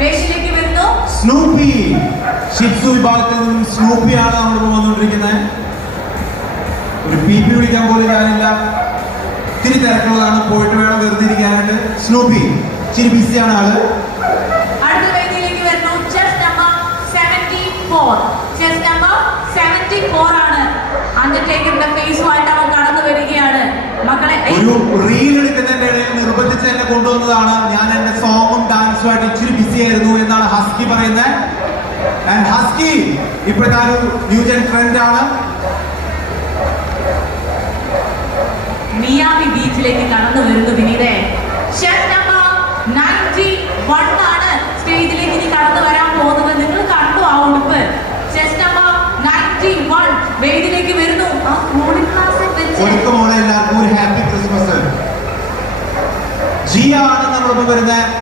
വേദിയിലേക്ക് വരുന്നു സ്നൂപ്പി. ഷിപ്സു വിഭാഗത്തിൽ നിന്നും സ്നൂപ്പിയാണ് നമ്മളിപ്പോൾ വന്നുകൊണ്ടിരിക്കുന്നത്. ഒരു പി വിളിക്കാൻ പോലും ഞാനില്ല, ഇത്തിരി തിരക്കുള്ളതാണ്, പോയിട്ട് വേണം വെറുതെ ഇരിക്കാനായിട്ട്. സ്നൂപ്പി ഇച്ചിരി ബിസിയാണ് ആള്. അടുത്ത വേദിയിലേക്ക് വരുന്നു ചെസ് നമ്പർ 74. ചെസ് നമ്പർ 74 ആണ്. അണ്ടർടേക്കറിന്റെ ഫേസുമായിട്ട് അവൻ കടന്നു വരികയാണ്. മക്കളെ ഒരു റീൽ എടുക്കുന്നതിന്റെ ഇടയിൽ നിർബന്ധിച്ച് എന്നെ കൊണ്ടുവന്നതാണ്. ഞാൻ എന്റെ സോങ്ങും ഡാൻസുമായിട്ട് ഇച്ചിരി ബിസി ആയിരുന്നു എന്നാണ് ഹസ്കി പറയുന്നത്. ഹസ്കി ഇപ്പോഴത്തെ ഒരു ന്യൂജൻ ട്രെൻഡ് ആണ്. മിയാമി ബീച്ചിലേക്ക് കടന്നു വരുന്നു വിനീതേ. ചെസ് നമ്പർ 91 ആണ് സ്റ്റേജിലേക്ക് ഇനി കടന്നു വരാൻ പോകുന്നത്. നിങ്ങൾ കണ്ടു ആ ഉടുപ്പ്. ചെസ് നമ്പർ 91 വേദിയിലേക്ക് വരുന്നു. ആ കൂളിംഗ് ഗ്ലാസ് വെച്ച് എല്ലാവർക്കും ഒരു ഹാപ്പി ക്രിസ്മസ്. ജിയ ആണ് നമ്മളിപ്പോൾ വരുന്നത്.